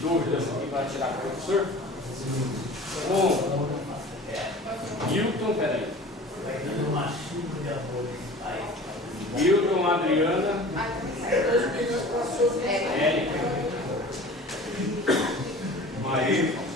dúvidas aqui para tirar com o professor? Hilton, peraí. Hilton, Adriana, Érica, Maria.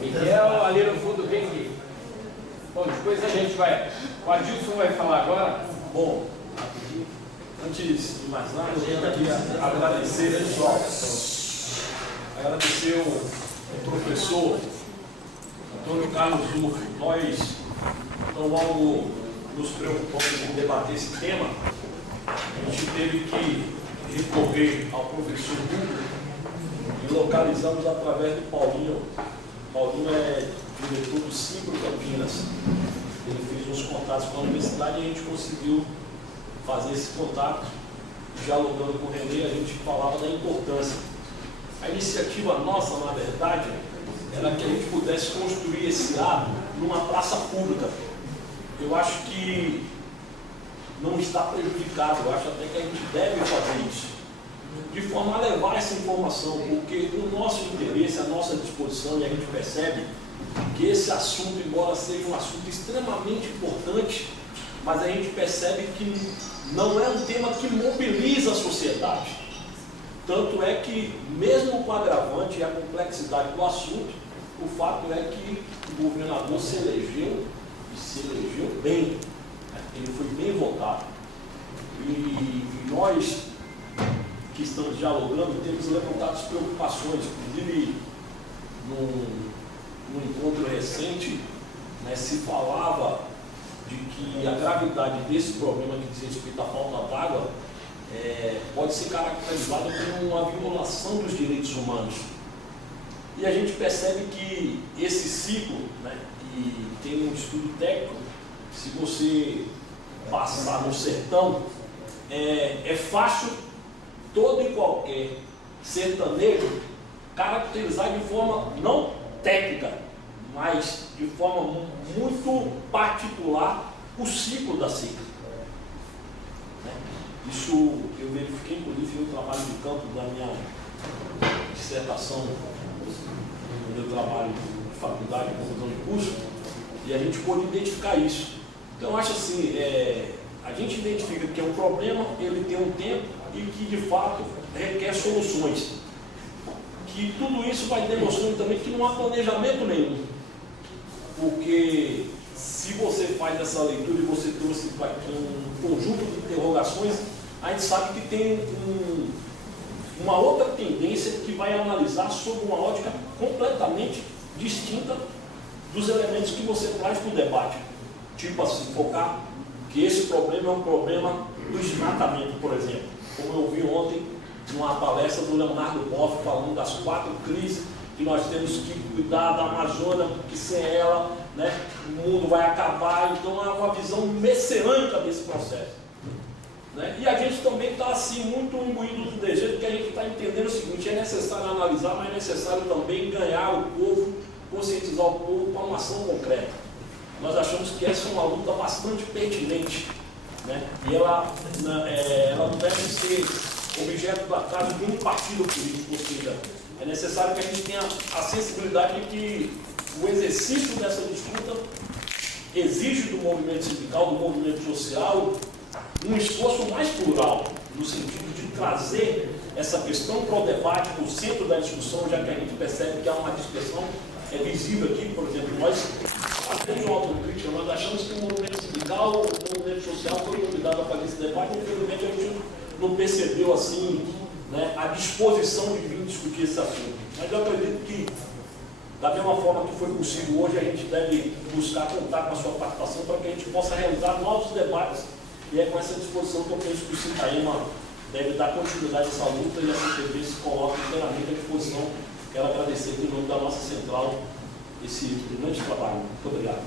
Miguel, ali no fundo, bem aqui. Bom, depois a gente vai. O Adilson vai falar agora. Bom, antes de mais nada, eu queria agradecer, pessoal. Agradecer o professor Antônio Carlos Urfi. Nós, tão logo nos preocupamos em debater esse tema, a gente teve que recorrer ao professor Urfi e localizamos através do Paulinho. Paulinho é diretor do Simpro Campinas. Ele fez uns contatos com a universidade e a gente conseguiu fazer esse contato. Dialogando com o Renê, a gente falava da importância. A iniciativa nossa, na verdade, era que a gente pudesse construir esse ato numa praça pública. Eu acho que não está prejudicado, eu acho até que a gente deve fazer isso, de forma a levar essa informação, porque o nosso interesse, a nossa disposição, e a gente percebe que esse assunto, embora seja um assunto extremamente importante, mas a gente percebe que não é um tema que mobiliza a sociedade. Tanto é que, mesmo com o agravante e a complexidade do assunto, o fato é que o governador se elegeu, e se elegeu bem, ele foi bem votado. E nós, que estamos dialogando, temos levantado as preocupações, inclusive num encontro recente, né, se falava de que a gravidade desse problema que diz respeito à falta d'água pode ser caracterizada como uma violação dos direitos humanos. E a gente percebe que esse ciclo, né, e tem um estudo técnico, se você passar no sertão, é fácil todo e qualquer sertanejo caracterizar de forma não técnica, mas de forma muito particular o ciclo da seca. Isso eu verifiquei, inclusive, no trabalho de campo da minha dissertação, no meu trabalho de faculdade, conclusão de curso, e a gente pôde identificar isso. Então, eu acho assim, a gente identifica que é um problema, ele tem um tempo e que, de fato, requer soluções. Que tudo isso vai demonstrando também que não há planejamento nenhum. Porque se você faz essa leitura e você trouxe um conjunto de interrogações, a gente sabe que tem uma outra tendência que vai analisar sob uma ótica completamente distinta dos elementos que você traz para o debate. Tipo assim, focar que esse problema é um problema do desmatamento, por exemplo. Como eu vi ontem numa palestra do Leonardo Boff falando das 4 crises que nós temos que cuidar da Amazônia, porque sem ela, né, o mundo vai acabar. Então é uma visão messiânica desse processo. Né? E a gente também está assim, muito imbuído do desejo, porque a gente está entendendo o seguinte: é necessário analisar, mas é necessário também ganhar o povo, conscientizar o povo com uma ação concreta. Nós achamos que essa é uma luta bastante pertinente, né? E ela não deve ser objeto do acaso de um partido político, ou seja, é necessário que a gente tenha a sensibilidade de que o exercício dessa disputa exige do movimento sindical, do movimento social, um esforço mais plural, no sentido de trazer essa questão para o debate, para o centro da discussão, já que a gente percebe que há uma dispersão visível aqui. Por exemplo, nós, até de uma autocrítica, nós achamos que o movimento sindical, o movimento social foi convidado a fazer esse debate, e infelizmente a gente não percebeu assim, né, a disposição de vir discutir esse assunto. Mas eu acredito que, da mesma forma que foi possível hoje, a gente deve buscar contar com a sua participação para que a gente possa realizar novos debates. E é com essa disposição que eu penso que o Sintaema deve dar continuidade a essa luta, e a CTV se coloca inteiramente à disposição Quero agradecer aqui em nome da nossa central esse grande trabalho. Muito obrigado.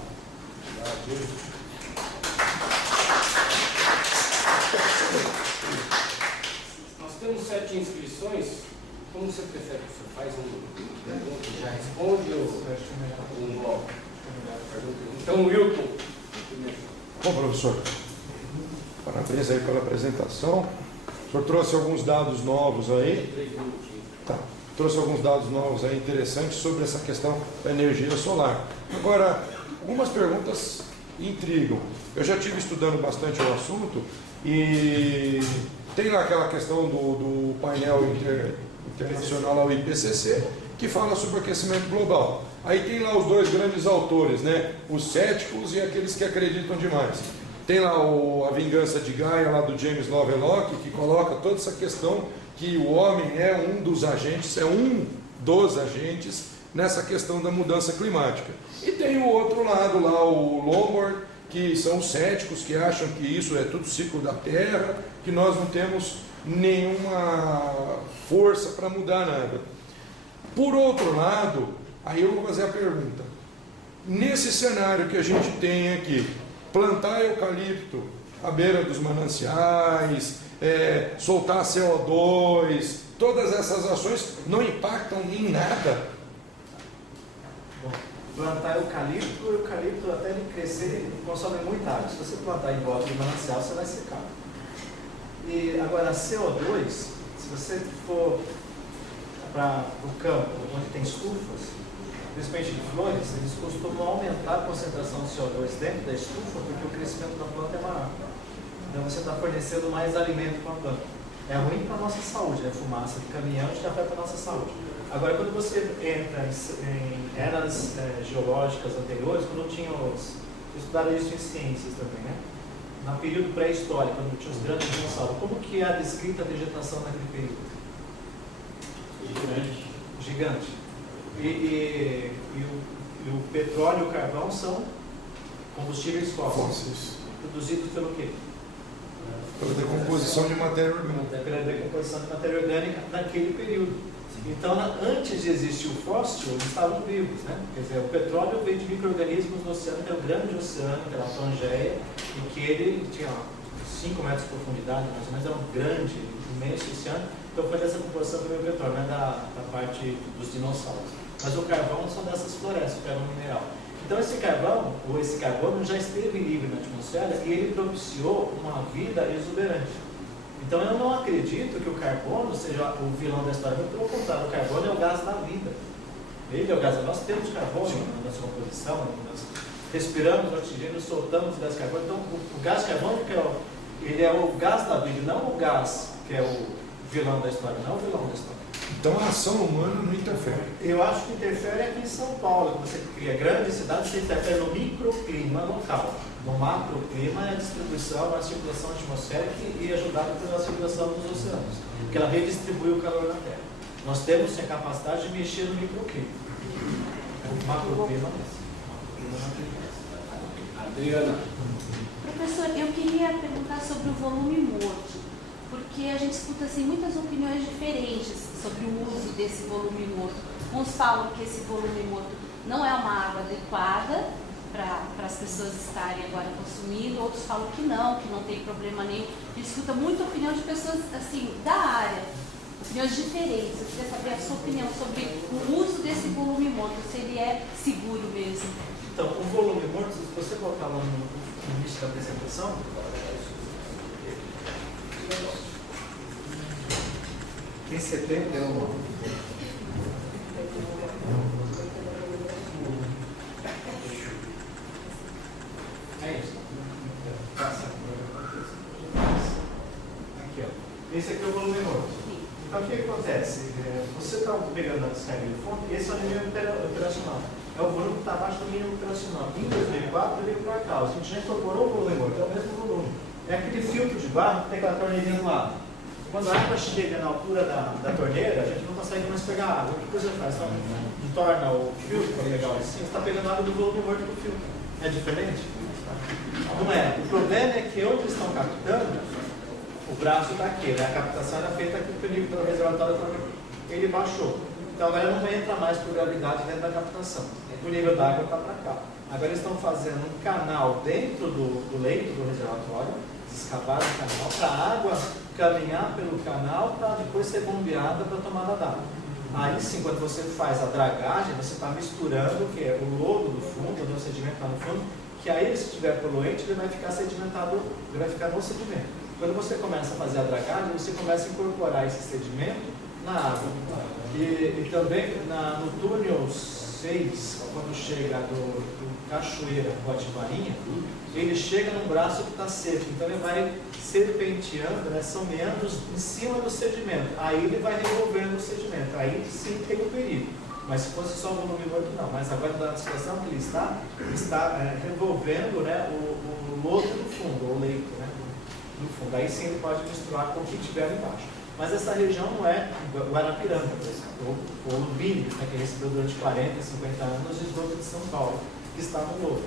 Nós temos 7 inscrições. Como você prefere que você faz pergunta e já responde ou um bloco? Então, Wilton. Bom, professor, parabéns aí pela apresentação. O senhor trouxe alguns dados novos aí. 3 minutinhos. Tá. Trouxe alguns dados novos aí interessantes sobre essa questão da energia solar. Agora, algumas perguntas intrigam. Eu já estive estudando bastante o assunto e tem lá aquela questão do painel internacional, lá, o IPCC, que fala sobre o aquecimento global. Aí tem lá os dois grandes autores, né? Os céticos e aqueles que acreditam demais. Tem lá A Vingança de Gaia, lá do James Lovelock, que coloca toda essa questão que o homem é um dos agentes nessa questão da mudança climática. E tem o outro lado lá, o Lombard, que são os céticos, que acham que isso é tudo ciclo da Terra, que nós não temos nenhuma força para mudar nada. Por outro lado, aí eu vou fazer a pergunta. Nesse cenário que a gente tem aqui, plantar eucalipto à beira dos mananciais, soltar CO2, todas essas ações não impactam em nada. Bom, plantar eucalipto, o eucalipto até ele crescer, ele consome muita água. Se você plantar em volta de manancial, você vai secar. E agora, CO2, se você for para o campo, onde tem estufas, principalmente de flores, eles costumam aumentar a concentração de CO2 dentro da estufa, porque o crescimento da planta é maior. Então você está fornecendo mais alimento para a planta. É ruim para a nossa saúde, né? Fumaça de caminhão já afeta a nossa saúde. Agora, quando você entra em eras geológicas anteriores, quando tinha estudaram isso em ciências também, né? No período pré-histórico, quando tinha os grandes dinossauros, como que é a descrita a vegetação naquele período? Gigante. E o petróleo e o carvão são combustíveis fósseis. Produzidos pelo quê? Pela decomposição de matéria orgânica. Pela decomposição de matéria orgânica naquele período. Então, antes de existir o fóssil, eles estavam vivos, né? Quer dizer, o petróleo veio de micro-organismos no oceano, que era o grande oceano, que era a Pangeia, e que ele tinha 5 metros de profundidade, mais ou menos, era um grande, imenso oceano. Então, foi dessa composição que veio o petróleo, né? da parte dos dinossauros. Mas o carvão são dessas florestas, o carvão mineral. Então, esse carvão, ou esse carbono, já esteve livre na atmosfera e ele propiciou uma vida exuberante. Então, eu não acredito que o carbono seja o vilão da história, muito pelo contrário, o carbono é o gás da vida. Ele é o gás da vida. Nós temos carbono na nossa composição, nós respiramos oxigênio, soltamos gás carbônico. Então, o gás carbônico ele é o gás da vida, não o gás que é o vilão da história, não o vilão da história. Então a ação humana não interfere. Eu acho que interfere aqui em São Paulo, que você cria grandes cidades, você interfere no microclima local. No macroclima é a distribuição, a circulação atmosférica e ajudada pela circulação dos oceanos, porque ela redistribui o calor na Terra. Nós temos a capacidade de mexer no microclima. O macroclima Adriana. Professor, eu queria perguntar sobre o volume morto, porque a gente escuta assim, muitas opiniões diferentes sobre o uso desse volume morto. Uns falam que esse volume morto não é uma água adequada para as pessoas estarem agora consumindo, outros falam que não tem problema nenhum. A gente escuta muita opinião de pessoas assim, da área, opiniões diferentes. Eu queria saber a sua opinião sobre o uso desse volume morto, se ele é seguro mesmo. Então, o volume morto, se você colocar lá no início da apresentação, em setembro é isso. Aqui, ó. Esse aqui é o volume morto. Então, o que acontece? Você está pegando a descarga de fonte, esse é o nível operacional. É o volume que está abaixo do mínimo operacional. Em 2004, ele veio para cá. A gente já incorporou o volume morto, é o mesmo volume. É aquele filtro de barro que tem aquela torneirinha do lado. Quando a água chega na altura da torneira, a gente não consegue mais pegar água. O que você faz? Então, entorna o filtro para pegar o assim, você está pegando água do volume morto do filtro. É diferente? Não é. O problema é que onde estão captando, o braço está aqui. Né? A captação era feita aqui pelo reservatório, ele baixou. Então agora não vai entrar mais por gravidade dentro da captação. O nível da água está para cá. Agora eles estão fazendo um canal dentro do leito do reservatório, escavaram o canal para a água caminhar pelo canal para depois ser bombeada para a tomada d'água. Aí sim, quando você faz a dragagem, você está misturando o que é o lodo do fundo, o sedimento está no fundo, que aí se estiver poluente, ele vai ficar sedimentado, ele vai ficar no sedimento. Quando você começa a fazer a dragagem, você começa a incorporar esse sedimento na água. E também no túnel 6, quando chega do Cachoeira Potiguarinha, ele chega num braço que está seco, então ele vai serpenteando, né, são meandros em cima do sedimento, aí ele vai revolvendo o sedimento, aí sim tem o perigo. Mas se fosse só o volume morto, não. Mas agora, na situação que ele está revolvendo, né, o lodo do fundo, o leito, né, do fundo. Aí sim ele pode misturar com o que tiver embaixo. Mas essa região não é Guarapiranga, por exemplo, ou Lumbini, né, que recebeu durante 40, 50 anos o esgoto de São Paulo, que está no lodo.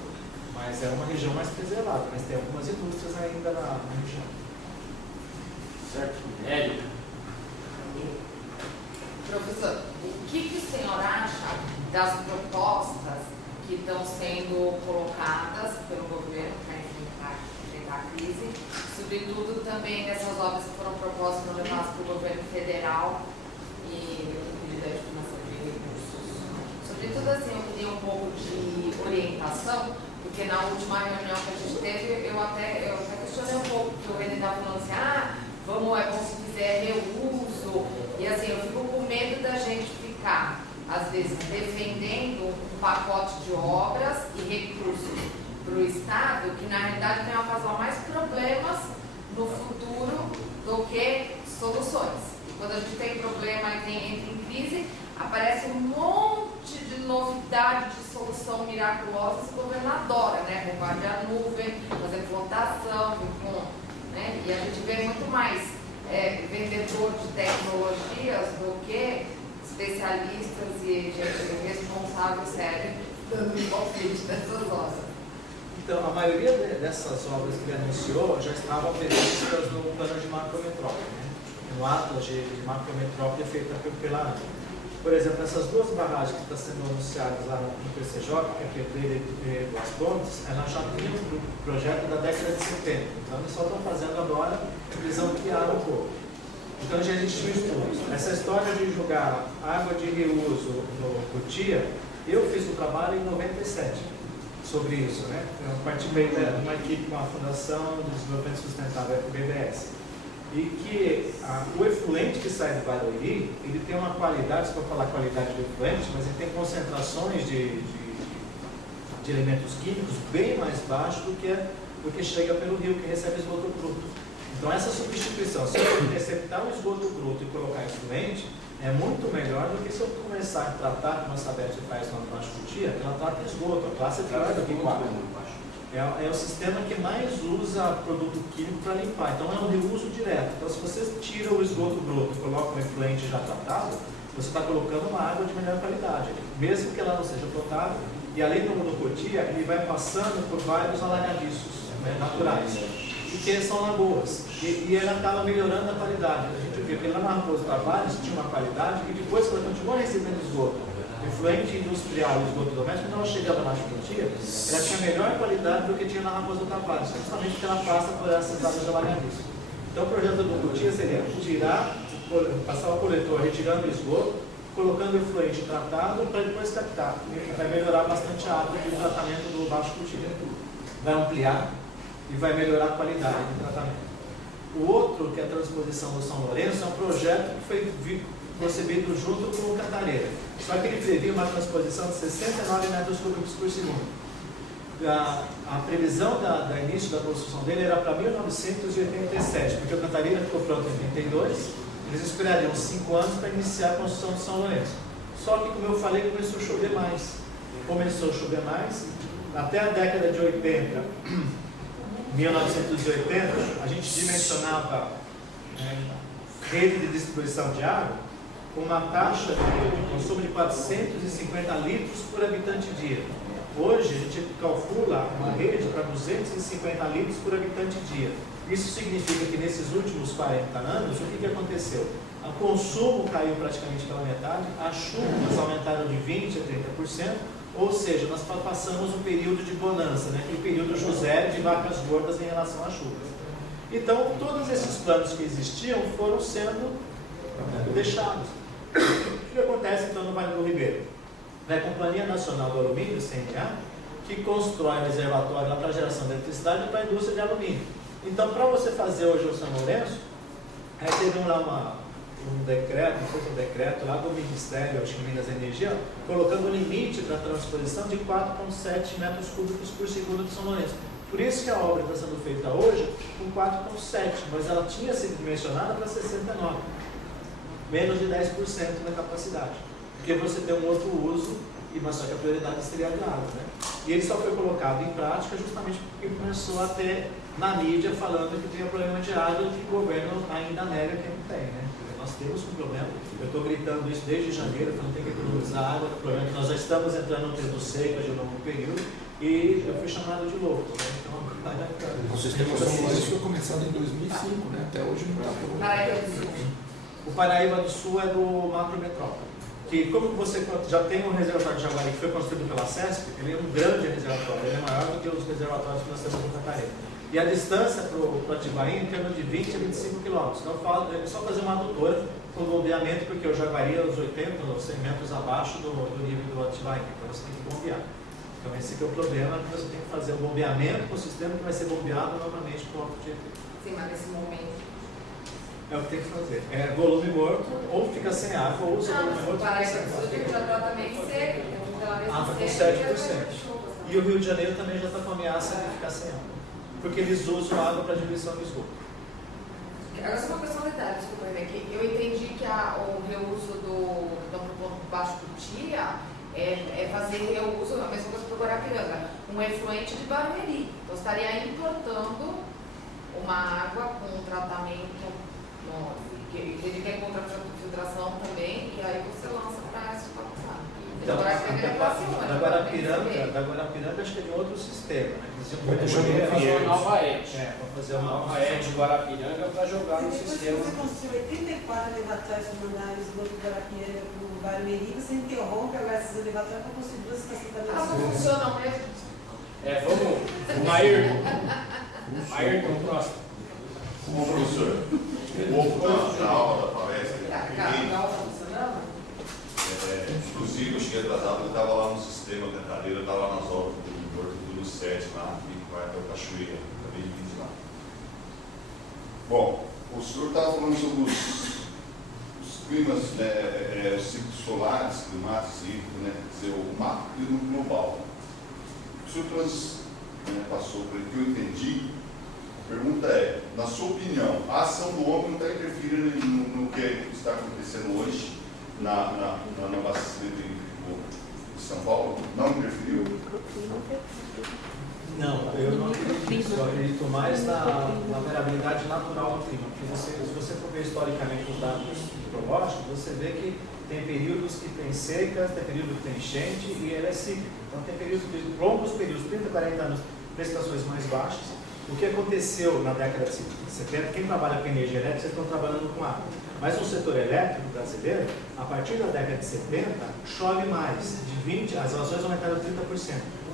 Mas é uma região mais preservada, mas tem algumas indústrias ainda na região. Certo? Hélio? Professor, o que o senhor acha das propostas que estão sendo colocadas pelo governo para enfrentar a crise, sobretudo também dessas obras que foram propostas no levadas para o governo federal e medida de formação de recursos? Sobretudo assim, eu queria um pouco de orientação, porque na última reunião que a gente teve, eu até questionei um pouco, porque o René estava falando assim, é bom se fizer reuso, e assim, eu fico com medo da gente ficar, às vezes, defendendo um pacote de obras e recursos para o Estado, que na realidade vai causar mais problemas no futuro do que soluções. E quando a gente tem problema e entra em crise, aparece um monte de novidade de solução miraculosa, esse governo adora, né? Bombardear a nuvem, fazer plantação, né? E a gente vê muito mais vendedor de tecnologias do que especialistas e gente responsável sério dando palpite nessas obras. Então, a maioria dessas obras que ele anunciou já estavam previstas no plano de macrometrópole, né? No Atlas de macrometrópole feito pela ANA. Por exemplo, essas duas barragens que estão sendo anunciadas lá no PCJ, que é Pedreira e Duas Pontes, elas já tinham um projeto da década de 70. Então, eles só estão fazendo agora, eles ampliaram um pouco. Então, já existiu estudos. Essa história de jogar água de reuso no Cotia, eu fiz o trabalho em 97 sobre isso, né? Eu participei de uma equipe com a Fundação de Desenvolvimento Sustentável, FBDS. E que o efluente que sai do Barueri, ele tem uma qualidade, se for falar qualidade do efluente, mas ele tem concentrações de elementos químicos bem mais baixos do que chega pelo rio, que recebe esgoto bruto. Então essa substituição, se eu interceptar o esgoto bruto e colocar efluente, é muito melhor do que se eu começar a tratar, como a Sabete faz lá no Baixo Cotia, ela trata esgoto, a classe é pior do que é o sistema que mais usa produto químico para limpar, então é um reuso direto. Então se você tira o esgoto bruto e coloca um efluente já tratado, você está colocando uma água de melhor qualidade, mesmo que ela não seja potável, e além do Cotia, ele vai passando por vários alagadiços, né, naturais, e que são lagoas, e ela acaba melhorando a qualidade. A gente viu que lá na Raposo Tavares tinha uma qualidade, e depois ela continuou recebendo esgoto efluente industrial e esgoto doméstico, quando ela chegava na Cotia, ela tinha melhor qualidade do que tinha na Raposo Tavares, justamente porque ela passa por essas áreas de alagadiço. Então o projeto do Cotia seria passar o coletor retirando o esgoto, colocando o efluente tratado para depois captar. Vai melhorar bastante a água de tratamento do Baixo Cotia. Vai ampliar e vai melhorar a qualidade do tratamento. O outro, que é a transposição do São Lourenço, é um projeto que foi concebido junto com o Cantareira. Só que ele previa uma transposição de 69 metros cúbicos por segundo. A previsão da início da construção dele era para 1987, porque o Cantareira ficou pronto em 82, eles esperariam 5 anos para iniciar a construção de São Lourenço. Só que, como eu falei, começou a chover mais. Começou a chover mais, até a década de 80, 1980, a gente dimensionava rede de distribuição de água com uma taxa de consumo de 450 litros por habitante dia. Hoje a gente calcula uma rede para 250 litros por habitante dia. Isso significa que nesses últimos 40 anos, o que aconteceu? O consumo caiu praticamente pela metade, as chuvas aumentaram de 20% a 30%, ou seja, nós passamos um período de bonança, né? Aquele período José de vacas gordas em relação às chuvas. Então, todos esses planos que existiam foram sendo deixados. O que acontece então no Vale do Ribeiro? É a Companhia Nacional do Alumínio, CNA, que constrói um reservatório para a geração de eletricidade para a indústria de alumínio. Então, para você fazer hoje o São Lourenço, aí teve lá um decreto, não sei se é um decreto lá do Ministério, acho que Minas e Energia, colocando o limite para a transposição de 4,7 metros cúbicos por segundo de São Lourenço. Por isso que a obra está sendo feita hoje com 4,7, mas ela tinha sido dimensionada para 69, menos de 10% da capacidade, porque você tem um outro uso, mas só que a prioridade seria a água, né? E ele só foi colocado em prática justamente porque começou a ter na mídia falando que tem problema de água e que o governo ainda nega que não tem, né? Nós temos um problema, eu estou gritando isso desde janeiro, falando que tem que economizar água, o problema é que nós já estamos entrando no tempo seco de longo período e eu fui chamado de louco, né? Então, o sistema São Lourenço foi começado em 2005, né? Até hoje não está pronto. Paraíba do Sul. O Paraíba do Sul é do Macrometrópole, que como você já tem um reservatório de Jaguari que foi construído pela CESP, ele é um grande reservatório, ele é maior do que os reservatórios que nós temos no Catarina. E a distância para o Atibaí é em torno de 20 a 25 quilômetros. Então é só fazer uma adutora com bombeamento, porque o Jaguari é uns 80 ou 100 metros abaixo do nível do Atibaí, então você tem que bombear. Então esse aqui é o problema, que você tem que fazer o bombeamento com o sistema que vai ser bombeado novamente com o Alto Tietê. Sim, mas nesse momento. É o que tem que fazer. É volume morto, ou fica sem água, ou usa volume morto. Paraíba do Sul já está também seco, Água com 7%. E o Rio de Janeiro também já está com ameaça de ficar sem água, porque eles usam água para diluição do esgoto. Agora, só uma questão de detalhe, desculpa, que eu entendi que o reuso do ponto baixo do TIA é fazer reuso, a mesma coisa para o Guarapiranga, um efluente de Barueri. Então, estaria importando uma água com tratamento, entendi que é contra filtração também, e aí você lança para essa faculdade. Então, da Guarapiranga acho que é de outro sistema, né? Vamos fazer uma nova ET. Vamos fazer Uma nova ET Guarapiranga para jogar no Depois sistema. você construiu 84 elevatórios para mandar o esgoto do Guarapiranga para o Barueri, você interrompe agora esses elevatórios para construir duas estações de Elas não funcionam mesmo. Vamos. O Ayrton, próximo. Bom, professor, na aula da palestra, inclusive eu cheguei atrasado, eu estava lá no sistema Cantareira, eu estava lá nas obras do Porto do 7, lá, que vai até o Cachoeira, acabei de vir lá. Bom, o senhor estava falando sobre os climas, os ciclos solares, climáticos, né, quer dizer, o macro clima global. O senhor passou para ele que eu entendi. A pergunta é, na sua opinião, a ação do homem não está interferindo no que está acontecendo hoje na bacia de São Paulo? Não interferiu? Não, eu não acredito. Eu acredito mais na variabilidade natural do clima. Porque se você for ver historicamente os dados hidrológicos, você vê que tem períodos que tem secas, tem períodos que tem enchente e ele é cíclico. Então tem períodos, longos períodos, 30, 40 anos, prestações mais baixas. O que aconteceu na década de 70, quem trabalha com energia elétrica, vocês estão trabalhando com água. Mas no setor elétrico brasileiro, a partir da década de 70, chove mais, de 20%, as vazões aumentaram 30%.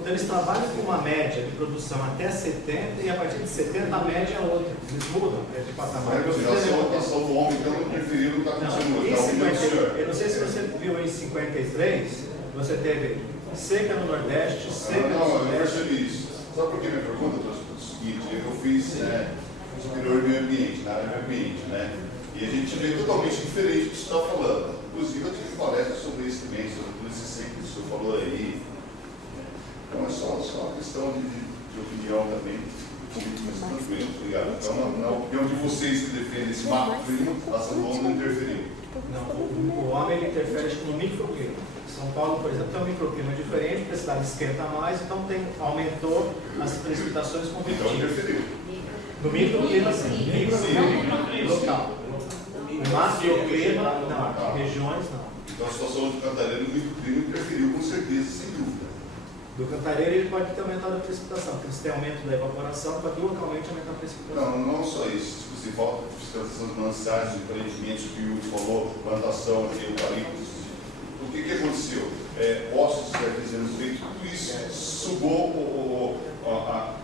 Então eles trabalham com uma média de produção até 70 e a partir de 70 a média é outra. Eles mudam de patamar. A ação do homem então não interferiu no que está acontecendo hoje. Eu não sei se você viu em 53, você teve seca no Nordeste, seca no Sudeste. Não, eu percebi isso. Sabe por que minha pergunta, trouxe o seguinte? Eu fiz superior meio ambiente, na área do meio ambiente, né? E a gente vê totalmente diferente do que você está falando. Inclusive, eu tive palestra sobre isso também, sobre tudo esse ciclo que o senhor falou aí. Então, é só uma questão de opinião também. Mas tranquilo, obrigado. Então, na opinião de vocês que defendem esse macro clima, a ação do homem não interferiu. Não, o homem ele interfere no microclima. São Paulo, por exemplo, tem um microclima diferente, porque a cidade esquenta mais, então aumentou as precipitações com Então interferiu. No microclima, sim. Microclima local. No macroclima, não. Regiões, não. Então a situação de Cantareira no microclima interferiu com certeza, sem dúvida. do Cantareira, ele pode ter aumentado a precipitação, porque se tem aumento da evaporação, pode localmente aumentar a precipitação. Não só isso. Tipo, se falta de fiscalização de mananciais, de empreendimentos que o Hugo falou, plantação de eucaliptos. O que aconteceu? Postos artesianos, tudo isso sugou a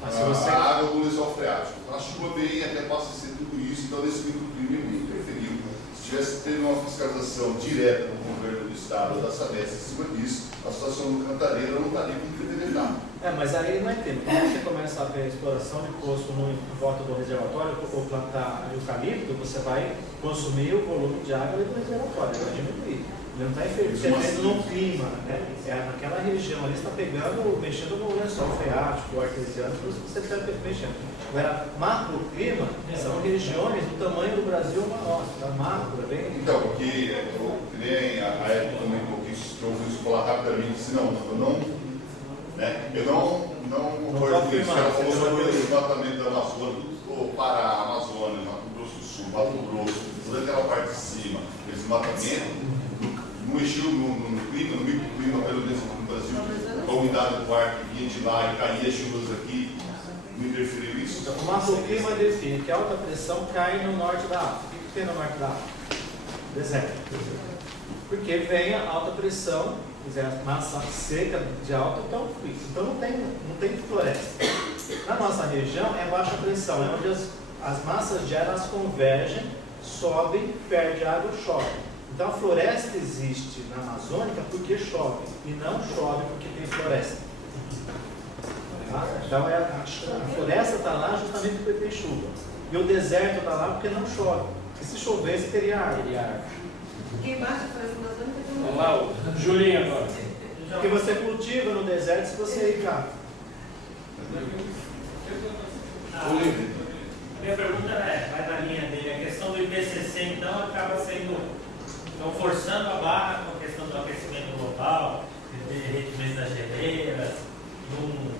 água do lençol freático. A chuva vem até passa a ser tudo isso, então esse microclima ele interferiu. Se tivesse tendo uma fiscalização direta do governo do estado ou da Sabesp em cima disso, a situação do Cantareira não estaria como deveria estar. Mas aí não é tempo. Quando você começa a ver a exploração de poço em volta do reservatório ou plantar eucalipto, você vai consumir o volume de água do reservatório, vai diminuir. Ele não está interferindo no clima, né? Naquela região ali está pegando, mexendo no lençol freático, artesiano, por isso que você está mexendo. Agora, macroclima são regiões do tamanho do Brasil maior, da macro, bem. Então, porque nem a época comentou que eu vou falar rapidamente, disse, não concordo com isso. Ela falou sobre o desmatamento da Amazônia, do Pará, Amazônia, Mato Grosso do Sul, Mato Grosso, toda aquela parte de cima, esse desmatamento não mexeu no clima, no microclima, pelo menos no Brasil, a umidade do ar que vinha de lá e caía chuvas aqui, não interferiu isso? Então, o macroclima define que a alta pressão cai no norte da África. O que tem no norte da África? Deserto. Porque vem a alta pressão, a massa seca de alta, então frio. Então não tem floresta. Na nossa região é baixa pressão, é onde as massas de ar elas convergem, sobem, perde água, chove. Então a floresta existe na Amazônica porque chove, e não chove porque tem floresta. Tá? Então a floresta está lá justamente porque tem chuva. E o deserto está lá porque não chove. E se chovesse, teria árvore. Quem baixa a floresta amazônica tem Vamos lá, o Julinho agora. Porque você cultiva no deserto se você ir cá. Minha pergunta vai na linha dele. A questão do IPCC, então, acaba sendo, estão forçando a barra com a questão do aquecimento global, derretimento das geleiras.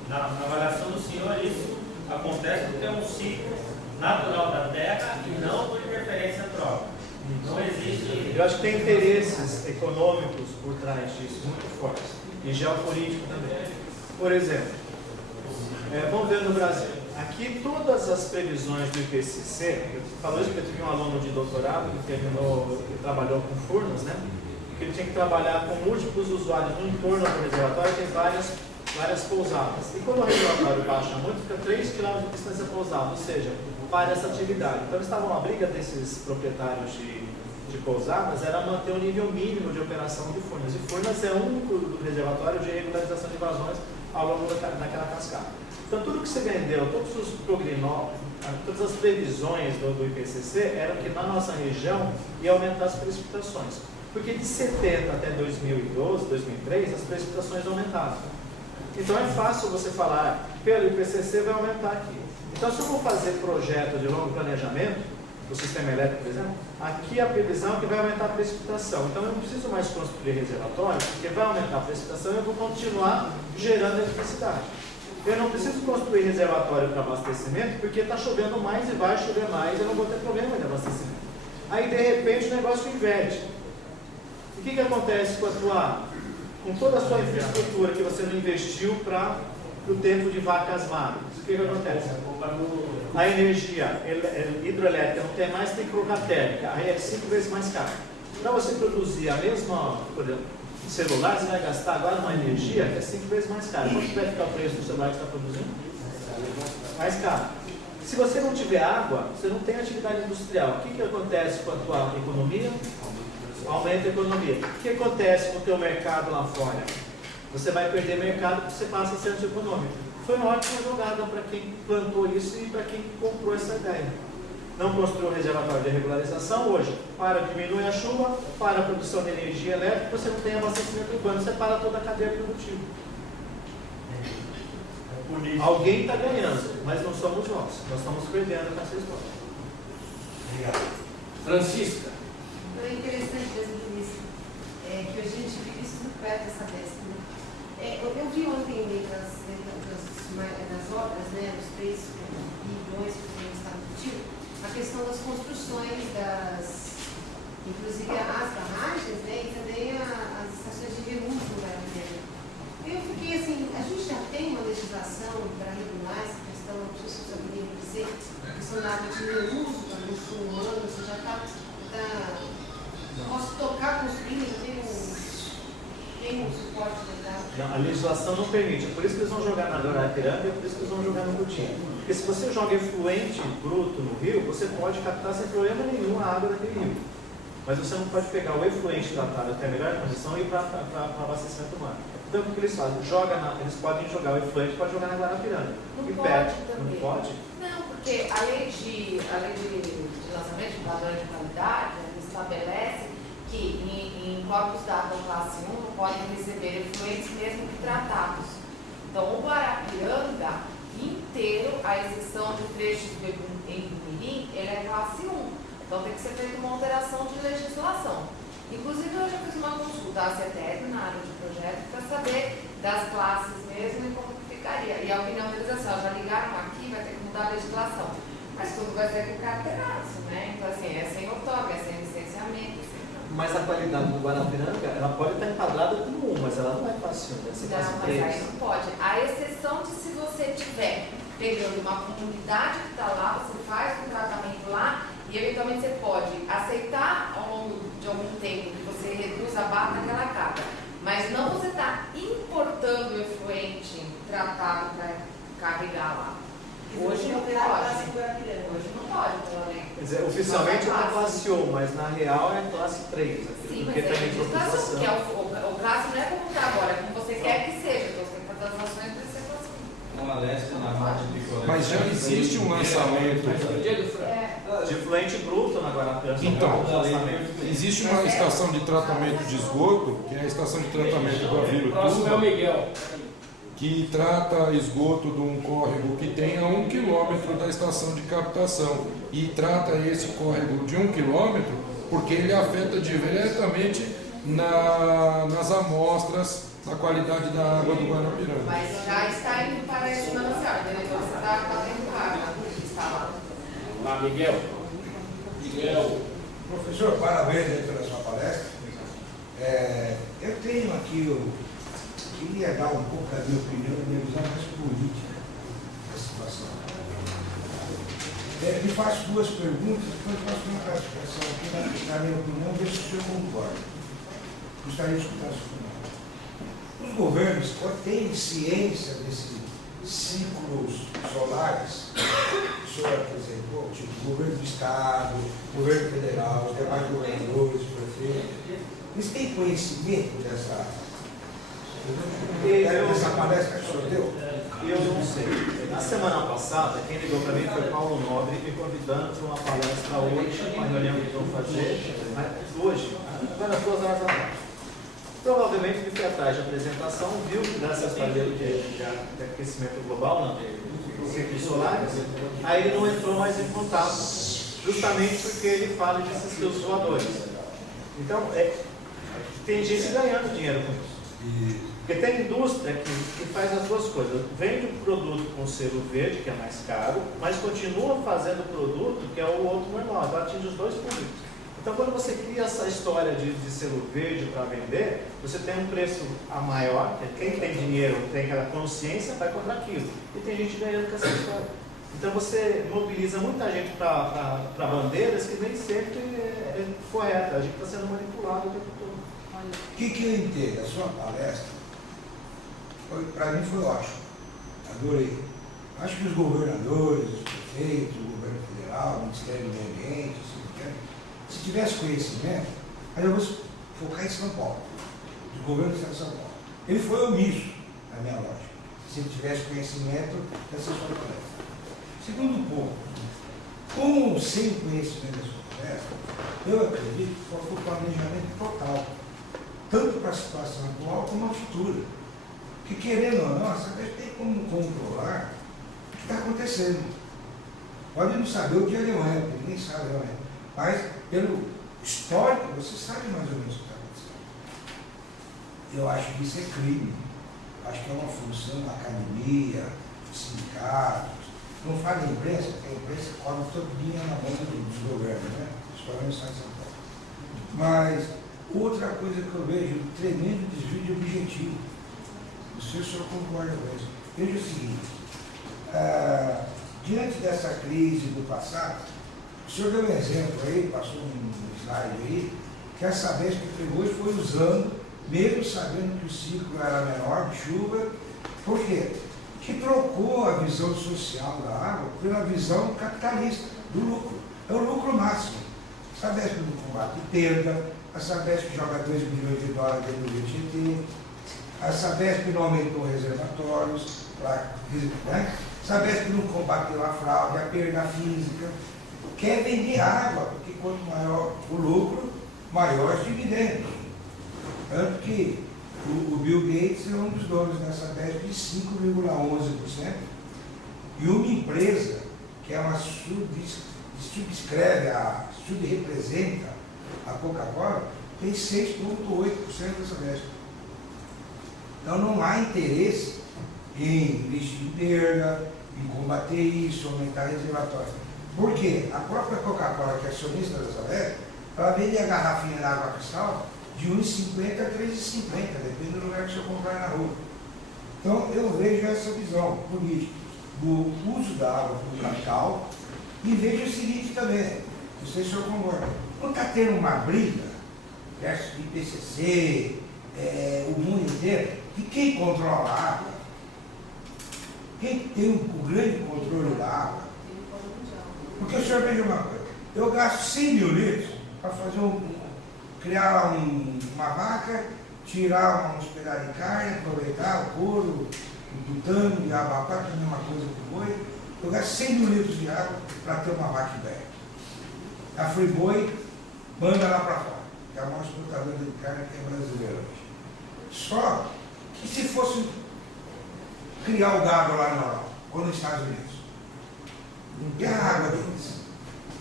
Na avaliação do senhor, isso acontece porque é um ciclo natural da Terra e não por interferência antrópica. Não existe. Eu acho que tem interesses econômicos por trás disso muito fortes. E geopolítico também. Por exemplo, vamos ver no Brasil. Aqui todas as previsões do IPCC, eu falou isso porque eu tive um aluno de doutorado que trabalhou com Furnas, né? Que ele tinha que trabalhar com múltiplos usuários no entorno do reservatório, tem várias pousadas. E quando o reservatório baixa muito, fica 3 km de distância pousada, ou seja, para essa atividade. Então, a briga desses proprietários de pousadas era manter o nível mínimo de operação de Furnas. E Furnas é o único reservatório de regularização de vazões ao longo daquela cascata. Então, tudo que se vendeu, todos os prognósticos, todas as previsões do IPCC eram que na nossa região ia aumentar as precipitações. Porque de 70 até 2012, 2003, as precipitações aumentaram. Então é fácil você falar, pelo IPCC vai aumentar aqui. Então, se eu vou fazer projeto de longo planejamento, do sistema elétrico, por exemplo, aqui a previsão é que vai aumentar a precipitação. Então, eu não preciso mais construir reservatório, porque vai aumentar a precipitação e eu vou continuar gerando eletricidade. Eu não preciso construir reservatório para abastecimento, porque está chovendo mais e vai chover mais, eu não vou ter problema de abastecimento. Aí, de repente, o negócio inverte. E o que acontece com a tua, com toda a sua infraestrutura que você não investiu para o tempo de vacas magras? O que acontece? A energia hidrelétrica não tem mais, tem que colocar térmica, aí é 5 vezes mais caro. Para você produzir a mesma, por exemplo, celular, você vai gastar agora uma energia que é 5 vezes mais cara. Quanto vai ficar o preço do celular que você está produzindo? Mais caro. Se você não tiver água, você não tem atividade industrial. O que acontece com a tua economia? Aumenta a economia. O que acontece com o teu mercado lá fora? Você vai perder mercado porque você passa a ser antieconômico. Foi uma ótima jogada para quem plantou isso e para quem comprou essa ideia. Não construiu um reservatório de regularização hoje. Para diminuir a chuva, para a produção de energia elétrica, você não tem abastecimento urbano, você para toda a cadeia produtiva. Alguém está ganhando, mas não somos nós. Nós estamos perdendo com essa história. Obrigado. Francisca. É interessante mesmo isso, que a gente vive isso muito perto dessa Sabesp. Eu vi ontem nas obras, né, os 3 bilhões que o senhor está discutindo, a questão das construções, inclusive as barragens, né, e também as estações de reuso do Guarapiranga. Eu fiquei legal. Não, a legislação não permite, é por isso que eles vão jogar na Guarapiranga e é por isso que eles vão jogar no Coutinho. Porque se você joga efluente bruto no rio, você pode captar sem problema nenhum a água daquele rio. Mas você não pode pegar o efluente tratado até a melhor condição e ir para abastecimento humano. Então o que eles fazem? Eles podem jogar o efluente, pode jogar na Guarapiranga. Não e pode perto. também. Não pode? Não, porque a lei de lançamento de padrão de qualidade estabelece que em corpos d'água classe 1 não podem receber efluentes mesmo que tratados. Então, o Guarapiranga inteiro, a exceção de trechos em Mirim, ele é classe 1. Então, tem que ser feita uma alteração de legislação. Inclusive, eu já fiz uma consulta à CETESB na área de projeto para saber das classes mesmo e como que ficaria. E a opinião deles é assim, já ligaram aqui, vai ter que mudar a legislação. Mas tudo vai ser com carteiraço, né? Então, assim, é sem outorga, é sem licenciamento. Mas a qualidade do Guarapiranga, ela pode estar enquadrada como 1, mas ela não é fácil, né? Você faz Não, mas 3. aí não pode. A exceção de se você tiver pegando uma comunidade que está lá, você faz um tratamento lá e eventualmente você pode aceitar ao longo de algum tempo que você reduz a barra daquela carga. Mas não você está importando efluente tratado para carregar lá. Hoje não pode. Hoje não pode, pela lei. Quer dizer, oficialmente é uma classe 1, mas na real é classe 3. Sim, mas porque é tem legislação, porque o classe não é como está agora, é como você quer que seja. Então você tem que fazer as ações para ser classe 1. Uma leste na margem de coleta. Mas já existe um lançamento. de efluente bruto na Guarapiranga. Então, existe uma estação de tratamento de esgoto, que é a estação de tratamento do Avilo Próximo é o Miguel. que trata esgoto de um córrego que tem a 1 quilômetro da estação de captação e trata esse córrego de 1 quilômetro porque ele afeta diretamente nas amostras da qualidade da água do Guarapiranga. Mas já está indo para esse manancial, entendeu? Você está tendo água instalada. Lá, Miguel. Miguel. Professor, parabéns aí pela sua palestra. Eu tenho aqui, eu queria dar um pouco da minha opinião, da minha visão mais política da situação. Me faço duas perguntas, depois faço uma classificação aqui, na minha opinião, ver se o senhor concorda. Gostaria de escutar a sua opinião. Os governos têm ciência desses ciclos solares? O senhor, por exemplo, tipo, o governo do Estado, o governo federal, os demais governadores, os prefeitos, eles têm conhecimento dessa palestra que o senhor deu? Eu não sei. Na semana passada, quem ligou para mim foi Paulo Nobre, me convidando para uma palestra hoje, uma reunião que vão fazer hoje, vai nas 2 horas da tarde. Provavelmente ele foi atrás de apresentação, viu que nessa história de aquecimento global, dos ciclos solares, aí ele não entrou mais em contato, justamente porque ele fala desses fios voadores. Então, tem gente ganhando dinheiro com isso. Porque tem indústria que faz as duas coisas. Vende o produto com selo verde, que é mais caro, mas continua fazendo o produto que é o outro normal. Então atinge os dois públicos. Então quando você cria essa história de selo verde para vender, você tem um preço a maior, quem tem dinheiro, tem aquela consciência, vai comprar aquilo. E tem gente ganhando com essa história. Então você mobiliza muita gente para bandeiras que nem sempre é correta. A gente está sendo manipulado o tempo todo. O que eu entendo? A sua palestra, para mim foi ótimo. Adorei. Acho que os governadores, os prefeitos, o governo federal, o Ministério do Meio Ambiente, se tivesse conhecimento, aí eu vou focar em São Paulo, o governo do Estado de São Paulo. Ele foi omisso, na minha lógica, se ele tivesse conhecimento dessa sua palestra. Segundo ponto, com sem conhecimento da sua palestra, eu acredito que foi o planejamento total, tanto para a situação atual como a futura. Porque querendo ou não, a gente tem como controlar o que está acontecendo. Pode não saber o dia de amanhã, porque ninguém sabe amanhã. Mas, pelo histórico, você sabe mais ou menos o que está acontecendo. Eu acho que isso é crime. Acho que é uma função da academia, dos sindicatos. Não fala em imprensa, porque a imprensa cobra todo dia na mão dos governos, né? Principalmente no Estado de São Paulo. Mas, outra coisa que eu vejo, um tremendo desvio de objetivo. Não sei se o senhor concorda com isso. Veja o seguinte, diante dessa crise do passado, o senhor deu um exemplo aí, passou um slide aí, que essa vez que pegou e foi usando mesmo sabendo que o ciclo era menor de chuva. Por quê? Que trocou a visão social da água pela visão capitalista, do lucro. É o lucro máximo. A Sabesp não combate perda, a Sabesp joga 2 milhões de dólares dentro do GTT, a Sabesp não aumentou reservatórios, né? A Sabesp não combateu a fraude, a perda física. Quer vender água, porque quanto maior o lucro, maior os dividendos. Tanto que o Bill Gates é um dos donos da Sabesp de 5,11%. E uma empresa que é uma subrepresenta a Coca-Cola, tem 6,8% da Sabesp. Então não há interesse em investir em perda, em combater isso, aumentar reservatório. Por quê? A própria Coca-Cola, que é acionista da Sabesp, ela vende a garrafinha de água cristal de R$ 1,50 a R$ 3,50, depende do lugar que você comprar na rua. Então eu vejo essa visão política do uso da água para o capital e vejo o seguinte também, não sei se eu concordo, não está tendo uma briga, versus IPCC, o mundo inteiro, e quem controla a água? Quem tem o grande controle da água? Porque o senhor veja uma coisa, eu gasto 100 mil litros para fazer criar uma vaca, tirar uns pedaços de carne, aproveitar o couro, o tutano e a abacate, que é a mesma coisa que o boi. Eu gasto 100 mil litros de água para ter uma vaca velha. A Friboi manda lá para fora, que é a maior exportadora de carne que é brasileira hoje. Só que se fosse criar o gado lá na Europa, ou nos Estados Unidos, e a água deles?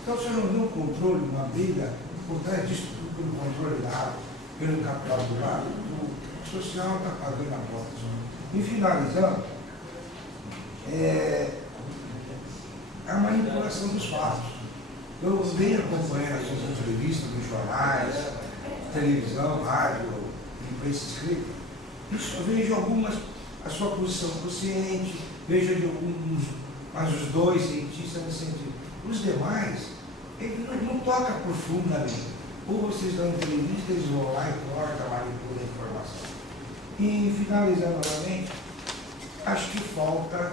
Então você não tem um controle, uma briga por trás disso tudo, pelo controle da água, pelo capital do lado, o social está pagando a conta. E finalizando, a manipulação dos fatos. Eu venho acompanhando as suas entrevistas nos jornais, televisão, rádio, imprensa escrita. Isso eu vejo a sua posição consciente, vejo de alguns, mas os dois cientistas nesse sentido. Os demais, ele não toca profundamente. Ou vocês dão entrevista, eles vão lá e cortam, manipulam a informação. E finalizando novamente, acho que falta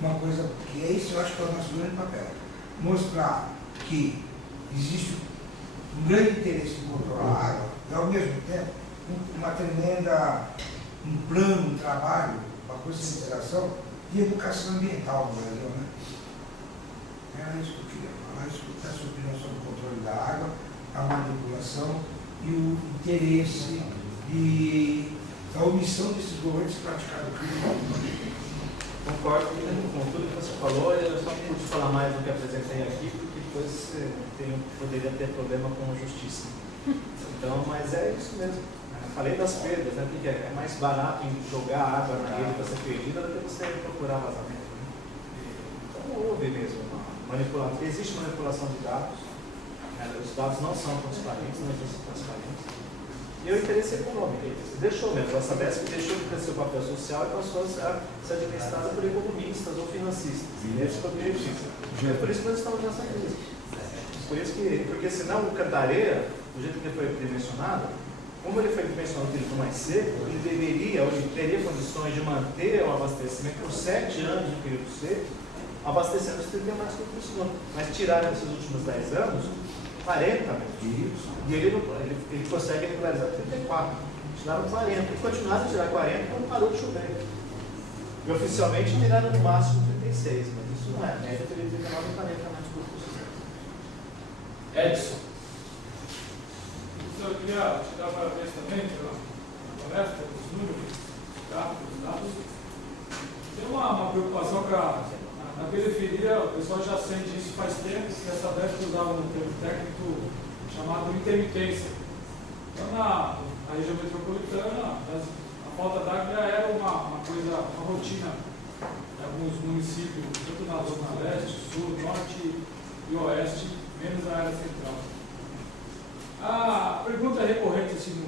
uma coisa, que é isso, eu acho que é o nosso grande papel. Mostrar que existe um grande interesse em controlar a água e, ao mesmo tempo, um plano, um trabalho, uma conscientização de educação ambiental no Brasil, né? Era isso que eu queria falar, escutar a sua opinião sobre o controle da água, a manipulação e o interesse da omissão desses governos praticar o crime. Concordo com tudo que você falou, eu só não pude falar mais do que apresentei aqui, porque depois poderia ter problema com a justiça. Então, mas é isso mesmo. Falei das perdas, né? Porque é mais barato jogar água na rede para ser perdida do que você procurar vazamento. Né? Então houve mesmo uma manipulação. Existe manipulação de dados, né? Os dados não são transparentes, não existem transparentes. E o interesse econômico, deixou mesmo, a Sabesp deixou de ter seu papel social e passou a ser administrada por economistas ou financistas. E esse foi o objetivo. É por isso que nós estamos nessa crise. Porque senão o Cantareira, do jeito que ele foi dimensionado, como ele foi dimensionado um período mais seco, ele teria condições de manter o abastecimento por 7 anos no período seco, abastecendo os 30 mais que por segundo. Mas tiraram nesses últimos 10 anos 40 metros. E ele consegue regularizar 34. Tiraram 40. E continuaram a tirar 40 quando parou de chover. E oficialmente tiraram no máximo 36, mas isso não é. A média teria 39 e 40 mais por segundo. Edson. Eu queria te dar parabéns também pela palestra, pelos números, pelos dados. Tem uma preocupação que na periferia o pessoal já sente isso faz tempo, que essa Sabesp usava um termo técnico chamado intermitência. Então, na região metropolitana, a falta d'água já era uma rotina em alguns municípios, tanto na Zona Leste, Sul, Norte e Oeste, menos na área central. A pergunta recorrente, assim,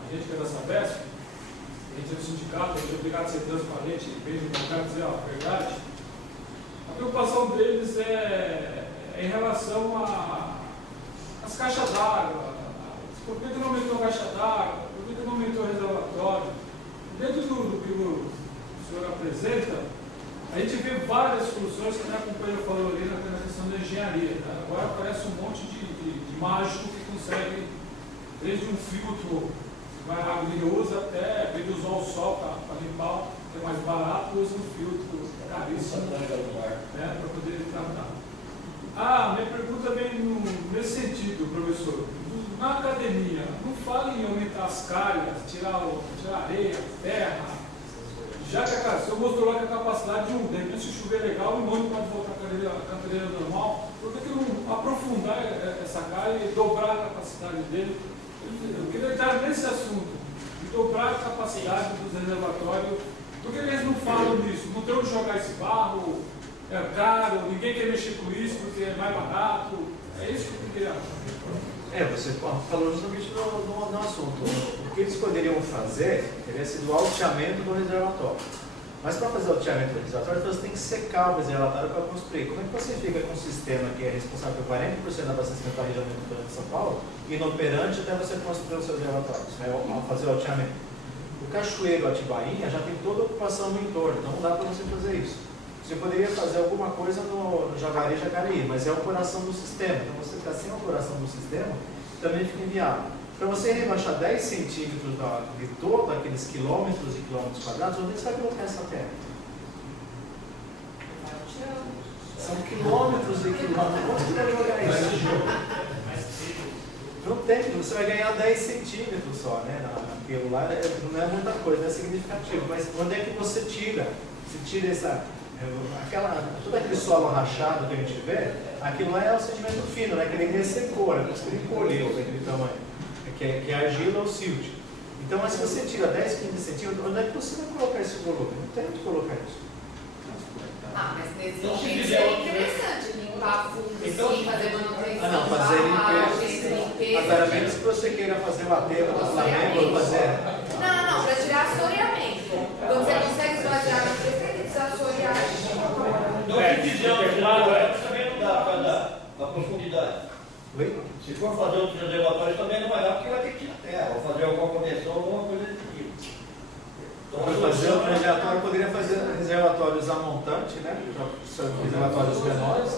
a gente que é da Sabesp, a gente é do sindicato, a gente é obrigado a ser transparente, bem devagar dizer a verdade. A preocupação deles é em relação às caixas d'água. Por que não aumentou a caixa d'água? comentou o reservatório, dentro do que o senhor apresenta, a gente vê várias soluções que a companheira falou ali na questão da engenharia. Né? Agora aparece um monte de mágico que consegue, desde um filtro que vai água e usa, até, em vez de usar o sol para limpar, que é mais barato, usa um filtro caríssimo para poder tratar. Minha pergunta vem nesse sentido, professor. Na academia, não fala em aumentar as calhas, tirar areia, terra, já que o senhor mostrou lá que a capacidade de de repente, se chover legal, o mundo pode voltar à cantareira normal, por que não aprofundar essa calha e dobrar a capacidade dele? Eu queria entrar nesse assunto, de dobrar a capacidade dos reservatórios. Por que eles não falam nisso? Não tem onde jogar esse barro, é caro, ninguém quer mexer com isso porque é mais barato. É isso que eu queria. Você falou justamente no assunto. O que eles poderiam fazer teria sido o alteamento do reservatório. Mas para fazer o alteamento do reservatório, você tem que secar o reservatório para construir. Como é que você fica com um sistema que é responsável por 40% do abastecimento da região metropolitana de São Paulo, inoperante até você construir os seus reservatórios, ao fazer o alteamento? O Cachoeiro Atibainha já tem toda a ocupação no entorno, então não dá para você fazer isso. Você poderia fazer alguma coisa no Javari e Jacareí, mas é o coração do sistema. Então você ficar sem o coração do sistema, também fica inviável. Para você rebaixar 10 centímetros de todos aqueles quilômetros e quilômetros quadrados, onde você vai colocar essa terra? São quilômetros e quilômetros. Onde você vai jogar isso? Não tem, você vai ganhar 10 centímetros só, né? Naquilo lá não é muita coisa, não é significativo. Mas onde é que você tira? Você tira todo aquele solo rachado que a gente vê, aquilo lá é o sedimento fino, né? Que ele ressecou, né? Que ele encolheu daquele tamanho, que é argila ou silt. Então, mas se você tira 10, 15 centímetros, onde é que você vai colocar esse volume? Não tem onde colocar isso. Mas nesse momento seria interessante limpar fundo, sim, fazer manutenção. Não, fazer limpeza. Agora, menos que você queira fazer o aterro do Flamengo ou fazer. Não, para tirar assoreamento. Quando você consegue esvaziar na presa, tem que desassorear. No que dizer de lado também não dá para dar a profundidade. Se for fazer outros reservatórios também não vai dar, porque vai ter que tirar terra, ou fazer alguma convenção, alguma coisa desse tipo. Então, para fazer o reservatório, poderia fazer reservatórios a montante, né? Reservatórios menores,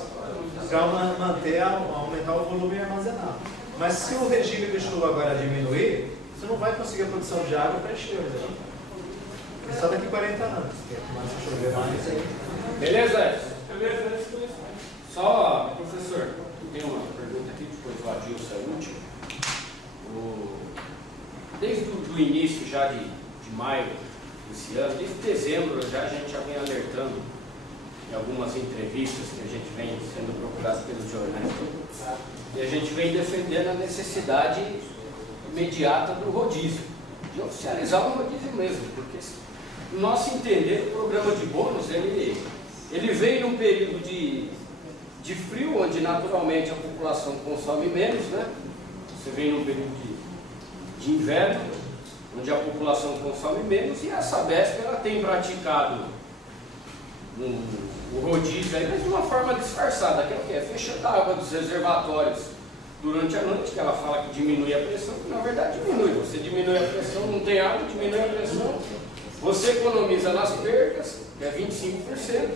para manter, aumentar o volume armazenado. Mas se o regime de chuva agora diminuir, você não vai conseguir a produção de água para encher o reservatório. É só daqui 40 anos, que começa a chover mais aí. Beleza? Só, professor, tem uma pergunta aqui, depois o Adilson é o último. Desde o início já de maio desse ano, desde dezembro a gente já vem alertando em algumas entrevistas que a gente vem sendo procurado pelos jornais, e a gente vem defendendo a necessidade imediata do rodízio, de oficializar o rodízio mesmo, porque no nosso entender o programa de bônus ele veio num período de frio, onde naturalmente a população consome menos, né? Você vem num período de inverno, onde a população consome menos, e a Sabesp ela tem praticado o rodízio aí, mas de uma forma disfarçada, que é o quê? Fechando a água dos reservatórios durante a noite, que ela fala que diminui a pressão, que na verdade diminui. Você diminui a pressão, não tem água, diminui a pressão, você economiza nas perdas, que é 25%,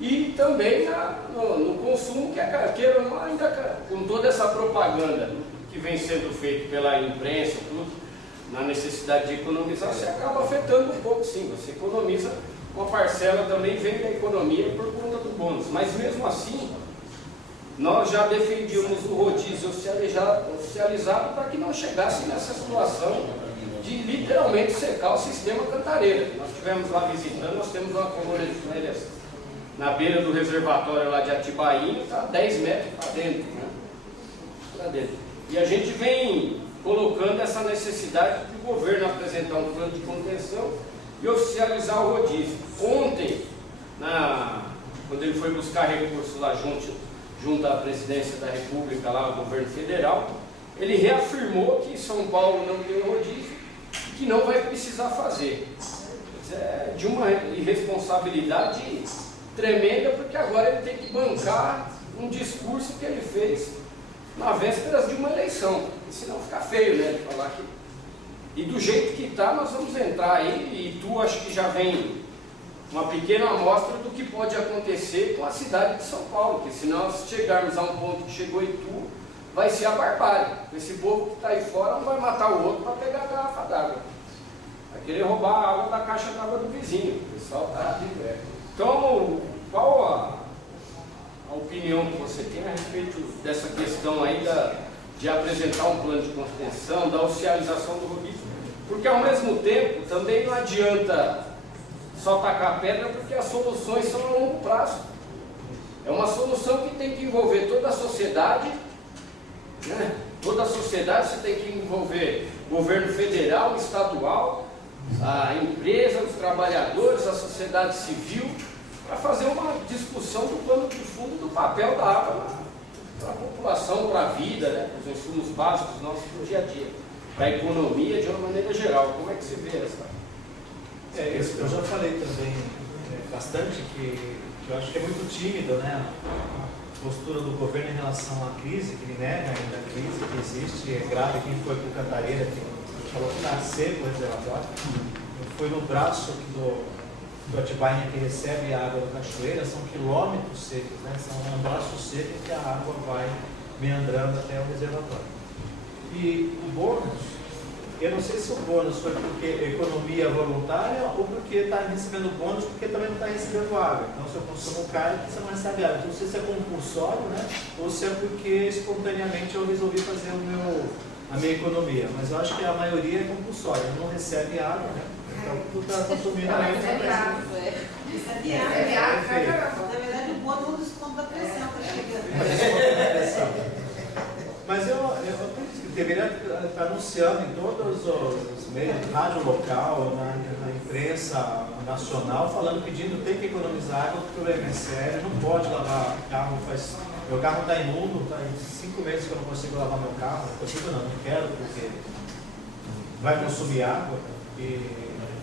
e também no consumo, que é queira ou não, ainda com toda essa propaganda que vem sendo feita pela imprensa, tudo, na necessidade de economizar, você acaba afetando um pouco, sim. Você economiza, uma parcela também vem da economia por conta do bônus. Mas mesmo assim, nós já defendíamos o rodízio oficializado para que não chegasse nessa situação de literalmente secar o sistema Cantareira. Nós estivemos lá visitando, nós temos uma colônia de férias na beira do reservatório lá de Atibainha, está 10 metros para dentro, né? Para dentro. E a gente vem colocando essa necessidade do governo apresentar um plano de contenção e oficializar o rodízio. Ontem, quando ele foi buscar recursos lá junto à presidência da República, lá ao governo federal, ele reafirmou que São Paulo não tem rodízio e que não vai precisar fazer. É de uma irresponsabilidade tremenda, porque agora ele tem que bancar um discurso que ele fez na véspera de uma eleição. E senão fica feio, né? De falar que E do jeito que está, nós vamos entrar aí, e tu acho que já vem uma pequena amostra do que pode acontecer com a cidade de São Paulo, que se nós chegarmos a um ponto que chegou Itu, vai ser a barbárie. Esse povo que está aí fora não vai matar o outro para pegar a garrafa d'água. Vai querer roubar a água da caixa d'água do vizinho. O pessoal está... Então, qual a opinião que você tem a respeito dessa questão aí de apresentar um plano de contenção, da oficialização do rodízio? Porque ao mesmo tempo também não adianta só tacar pedra, porque as soluções são a longo prazo. É uma solução que tem que envolver toda a sociedade, né? Toda a sociedade, você tem que envolver governo federal, estadual, a empresa, os trabalhadores, a sociedade civil, para fazer uma discussão do plano de fundo do papel da água para a população, para a vida, né? Para os insumos básicos nossos do dia a dia, para a economia de uma maneira geral. Como é que você vê essa? Eu já falei também bastante que eu acho que é muito tímido, né, a postura do governo em relação à crise, que ele nega ainda a crise que existe, é grave. Quem foi para o Cantareira, que falou que está seco o reservatório, eu fui no braço do Atibaia, que recebe a água da cachoeira, são quilômetros secos, né, são um braço seco que a água vai meandrando até o reservatório. E o bônus, eu não sei se o bônus foi porque economia voluntária ou porque está recebendo bônus porque também não está recebendo água. Então, seu consumo cai, você não recebe água. Então, não sei se é compulsório, né? Ou se é porque espontaneamente eu resolvi fazer a minha economia. Mas eu acho que a maioria é compulsória, não recebe água, né? Então, tu está consumindo água. Recebe água. Recebe água. Na verdade, o bônus não desconto da pressão, está chegando. Mas eu acredito que deveria estar anunciando em todos os meios, rádio local, na imprensa nacional, pedindo tem que economizar água, porque o problema é sério, não pode lavar carro, meu carro está imundo, está em 5 meses que eu não consigo lavar meu carro, não quero, porque vai consumir água,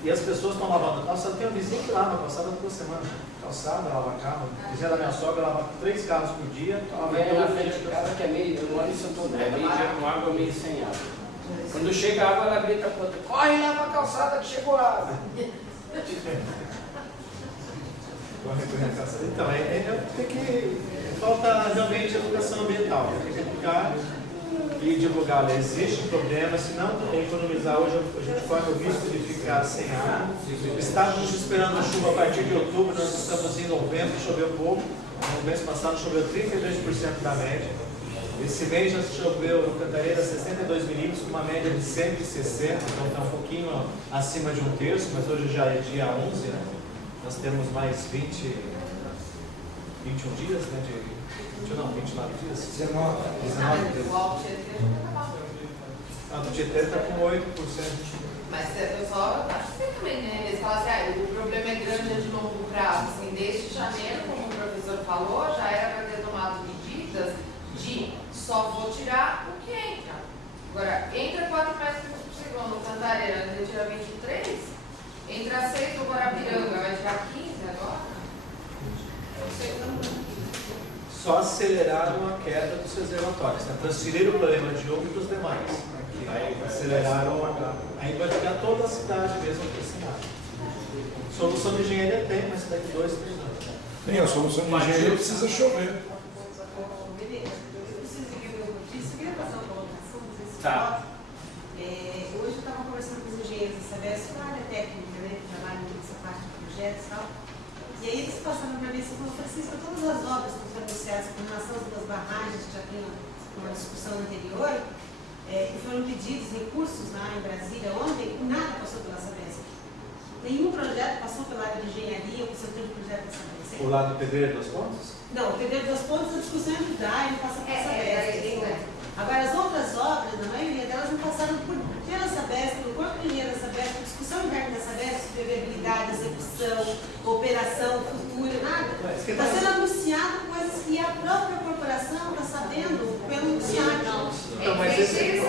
e as pessoas estão lavando calçada. Tem um vizinho que lava calçada toda semana, calçada, lava carro, a vizinha da minha sogra lava 3 carros por dia. Na frente de casa que é meio, eu moro em Santo André, meio dia com água, meio sem água. Quando chega a água, ela grita para outra: corre, lava a calçada que chegou a água. Então, tem que... falta realmente educação ambiental, tem que educar e divulgar. Olha, existe um problema, se não economizar hoje, a gente corre o risco de ficar sem água. Estávamos esperando a chuva a partir de outubro, nós estamos em novembro, choveu pouco. No mês passado choveu 32% da média. Esse mês já choveu no Cantareira 62 milímetros, com uma média de 160, então está um pouquinho acima de 1/3, mas hoje já é dia 11, né? Nós temos mais 21 dias, né? 29 dias? 19 dias. Do Tietê está com 8%. Mas eu só acho que também, né? Eles falam assim, o problema é grande, é de longo prazo. Assim, desde janeiro, como o professor falou, já era para ter tomado medidas de só vou tirar o que entra. Agora, entra 4 metros por segundo, Cantareira, ele tira 23, entra 6 do Guarapiranga, vai tirar 15 agora? Eu sei como. Só aceleraram a queda dos reservatórios, né? Transferiram o problema de um para os demais. Aí aceleraram, aí vai ficar toda a cidade mesmo pressionada. Solução de engenharia tem, mas daqui 2, 3 anos. Tem, a solução de engenharia precisa chover. Eu queria fazer uma colocação, não sei se Tá. Hoje eu estava conversando com os engenheiros da Sabesp, uma área técnica, né, que trabalham nessa parte de projetos e tal. E aí eles passaram para mim e falaram: Francisco, todas as obras que foram anunciadas com relação às duas barragens, que já tem uma discussão anterior, que foram pedidos recursos lá em Brasília ontem, nada passou pela Sabesp. Nenhum projeto passou pela área de engenharia ou pelo setor de projeto da Sabesp. O lado do Pedreiro das Pontes? Não, o Pedreiro das Pontes, a discussão é mudar e não passa pela Sabesp. Agora, as outras obras, na maioria delas, não passaram pela Sabesp, pelo corpo de engenheiro da Sabesp, discussão interna da Sabesp, previsibilidade, execução, operação, futura, nada. Está sendo anunciado coisas que a própria corporação está sabendo pelo anunciado. Então, mas esse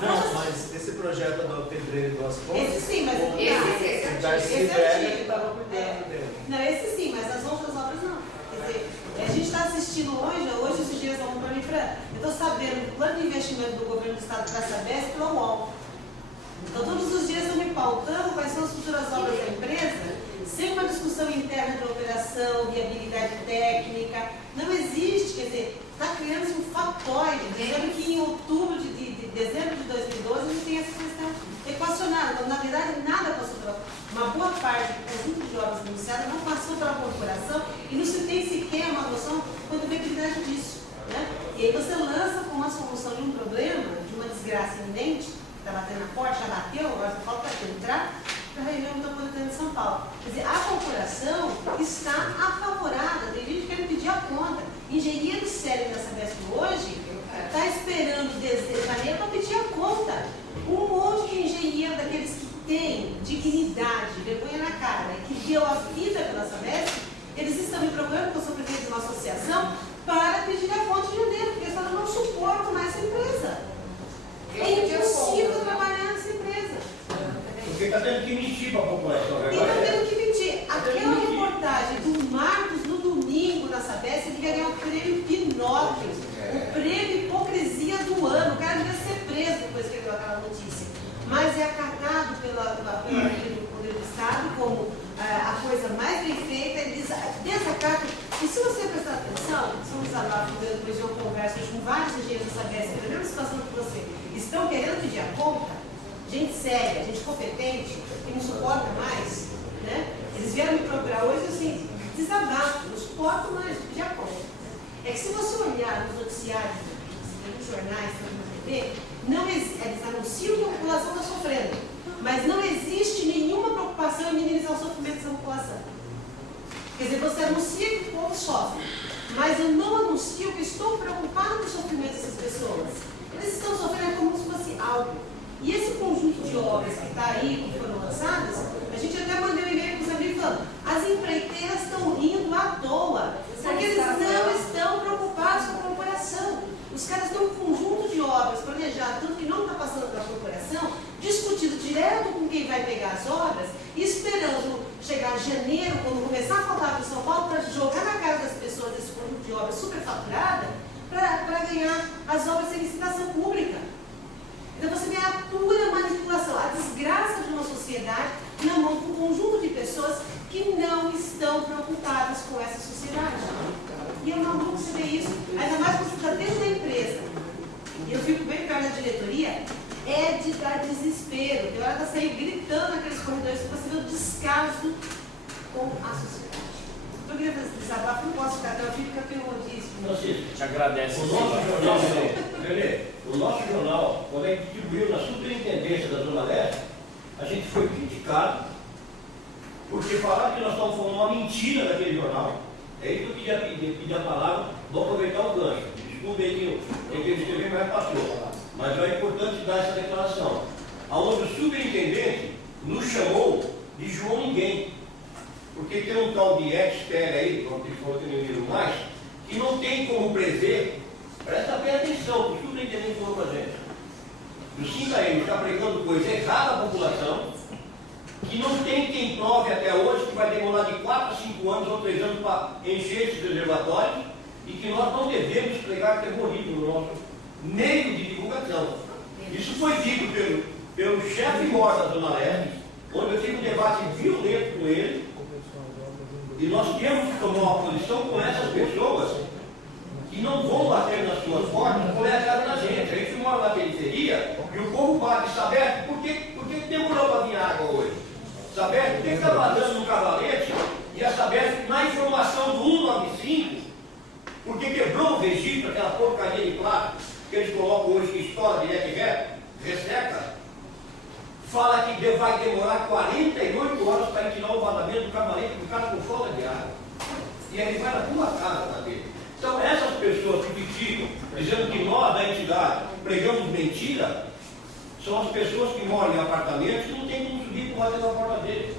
Não, mas esse projeto do Pedreiro das Pontes... Esse sim, mas o Darcy Velha que estava cuidando dele. Não, esse sim, mas as outras obras não. Quer dizer, a gente está assistindo hoje os dias vão para mim, eu estou sabendo do plano de investimento do governo do estado para a Sabesp pela UOL. Então, todos os dias estão me pautando quais são as futuras obras da empresa, sem uma discussão interna de operação, viabilidade técnica. Não existe, quer dizer, está criando-se um factoide, dizendo que em outubro de dezembro de 2012 a gente tem essa questão equacionada. Então, na verdade, nada passou pela... Uma boa parte do conjunto de obras anunciadas não passou pela corporação e não se tem sequer uma noção quanto à viabilidade disso. Né? E aí você lança com uma solução de um problema, de uma desgraça iminente, que está batendo na porta, já bateu, agora só falta entrar, para a região metropolitana de São Paulo. Quer dizer, a corporação está apavorada, tem gente que quer pedir a conta. Engenheiro sério da Sabesp hoje está esperando janeiro para pedir a conta. Um monte de engenheiro daqueles que têm dignidade, vergonha na cara, que deu a vida pela Sabesp, eles estão me procurando, porque eu sou presidente de uma associação, para pedir a conta de janeiro, porque eles falam, não suporto mais essa empresa. É impossível trabalhar nessa empresa. Porque está tendo que mentir para a população, E está tendo que mentir. Aquela reportagem do Marcos no domingo na Sabesp, ele devia ganhar o prêmio Pinóquio, o prêmio Hipocrisia do ano. O cara devia ser preso depois que ele deu aquela notícia. Mas é acatado pelo Poder do Estado como a coisa mais bem feita, eles desacatam. E se você prestar atenção, São Isabel, depois de uma conversa com vários engenheiros da Sabesp, na mesma situação que você, estão querendo pedir a conta, gente séria, gente competente, que não suporta mais, né? Eles vieram me procurar hoje assim, desabafo, não suporto mais, pedir a conta. É que se você olhar nos noticiários, nos jornais, na TV, eles anunciam que a população está sofrendo, mas não existe nenhuma preocupação em minimizar o sofrimento dessa população. Quer dizer, você anuncia que o povo sofre, mas eu não anuncio que estou preocupado com o sofrimento dessas pessoas. Eles estão sofrendo como se fosse algo. E esse conjunto de obras que está aí, que foram lançadas, a gente até mandou um e-mail para os amigos falando, as empreiteiras estão rindo à toa, porque eles não estão preocupados com a corporação. Os caras têm um conjunto de obras planejadas, tanto que não está passando pela corporação, discutido direto com quem vai pegar as obras, e esperando chegar em janeiro, quando começar a faltar para São Paulo, para jogar na cara das pessoas esse conjunto de obras superfaturada, para ganhar as obras sem licitação pública. Então você vê a pura manipulação, a desgraça de uma sociedade na mão de um conjunto de pessoas que não estão preocupadas com essa sociedade. E é maluco você ver isso, ainda mais quando você está dentro da empresa. E eu fico bem perto da diretoria, é de dar desespero. Tem hora de sair gritando naqueles corredores para você ver o descaso com a sociedade. Eu queria fazer esse desabafo, não posso ficar até o fim, porque eu tenho rodízio. Te agradece. O nosso jornal, o nosso jornal, quando a gente distribuiu na superintendência da Zona Leste, a gente foi criticado, porque falaram que nós estamos falando uma mentira daquele jornal. É isso que eu queria pedir a palavra, vou aproveitar o gancho. Desculpe aí que ele escreveu, mas passou. Mas é importante dar essa declaração. Onde o superintendente nos chamou de João Ninguém. Porque tem um tal de expert aí, como ele falou que não viram mais, que não tem como prever. Presta bem atenção, o que o superintendente falou para a gente. O 5AM está pregando coisa errada à população, que não tem quem prove até hoje, que vai demorar de 4 a 5 anos ou 3 anos para encher esses reservatórios, e que nós não devemos pregar terrorismo no nosso meio de divulgação. Isso foi dito pelo chefe maior da Zona Leste, onde eu tive um debate violento com ele, e nós temos que tomar uma posição com essas pessoas que não vão bater nas suas portas como é a casa da gente. A gente mora na periferia e o povo bate, Sabesp, por que demorou para vir água hoje? Sabesp, por que está vazando no cavalete e a Sabesp, na informação do 195, porque quebrou o registro, aquela porcaria de plástico que eles colocam hoje que estoura direto e reto, resseca, fala que vai demorar 48 horas para tirar o vazamento do cavalete do cara com falta de água. E ele vai na tua casa dele. Então essas pessoas que criticam, dizendo que nós da entidade pregamos mentira, são as pessoas que moram em apartamentos que não tem como subir para bater na porta dele.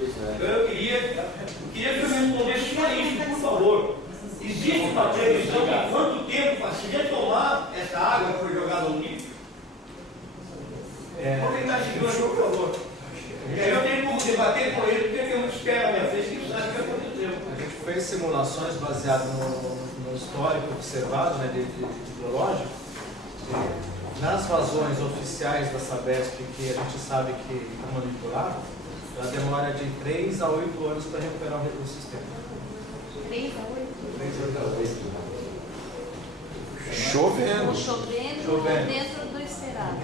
Então eu queria que você me respondesse só isso, por favor. Existe uma previsão de quanto tempo para se retomar essa água que foi jogada no lixo? Vou tentar seguir o jogo, por favor. Eu tenho como debater com ele, porque eu não espero a minha frente, que sabe o que aconteceu. A gente fez simulações baseadas no histórico observado, né, hidrológico. nas vazões oficiais da Sabesp, que a gente sabe que está manipulado, ela demora de 3 a 8 anos para recuperar o sistema. 3 a 8? 3 a 8 anos. Chovendo. Ou chovendo, Chovendo. dentro do esperado.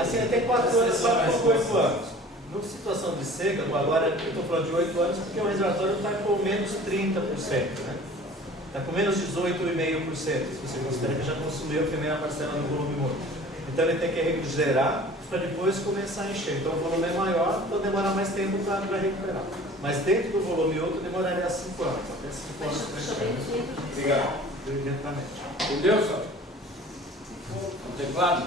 Assim, até 4 anos, 4 ou 8 anos. Numa situação de seca, agora eu estou falando de 8 anos porque o reservatório está com menos 30%, né? Está com menos 18,5%, se você considera que já consumiu a primeira parcela do volume morto. Então ele tem que regenerar para depois começar a encher. Então o volume é maior, então demora mais tempo para recuperar. Mas dentro do volume outro demoraria 5 anos, até 5 anos para encher. Obrigado. Entendeu, senhor? Contemplado?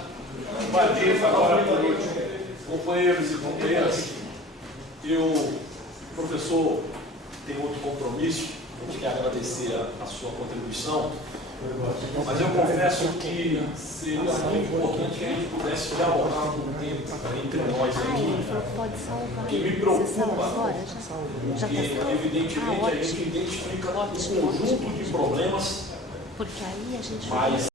Partir agora por último. Companheiros e companheiras, o professor tem outro compromisso, a gente quer agradecer a sua contribuição, mas eu confesso que seria muito importante que a gente pudesse dialogar um tempo entre nós aqui, que me preocupa, porque evidentemente a gente identifica um conjunto de problemas, Porque aí a gente mas